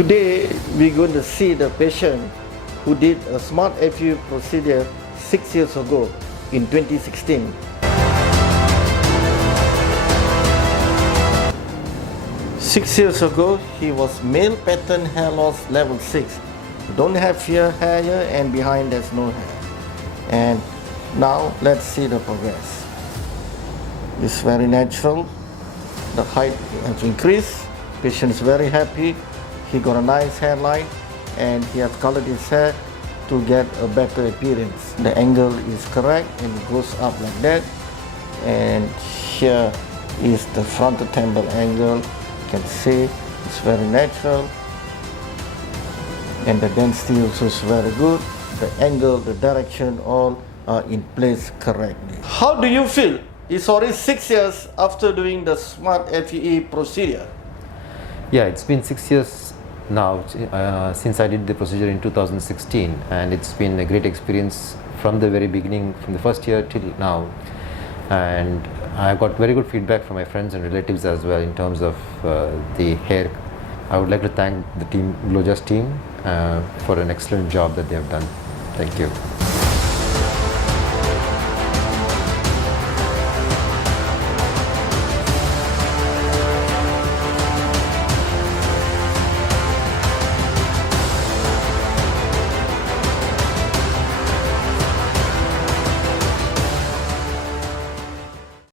Today we're going to see the patient who did a SMART FUE procedure 6 years ago in 2016. Six years ago, he was male pattern hair loss level 6. Don't have here hair here, and behind there's no hair. And now let's see the progress. It's very natural. The height has increased. Patient is very happy. He got a nice hairline and he has colored his hair to get a better appearance. The angle is correct and it goes up like that. And here is the frontal temple angle. You can see it's very natural. And the density also is very good. The angle, the direction, all are in place correctly. How do you feel? It's already 6 years after doing the SMART FUE procedure. Yeah, it's been 6 years now since I did the procedure in 2016, and it's been a great experience from the very beginning, from the first year till now. And I got very good feedback from my friends and relatives as well in terms of the hair. I would like to thank the team, Glojas team, for an excellent job that they have done. Thank you.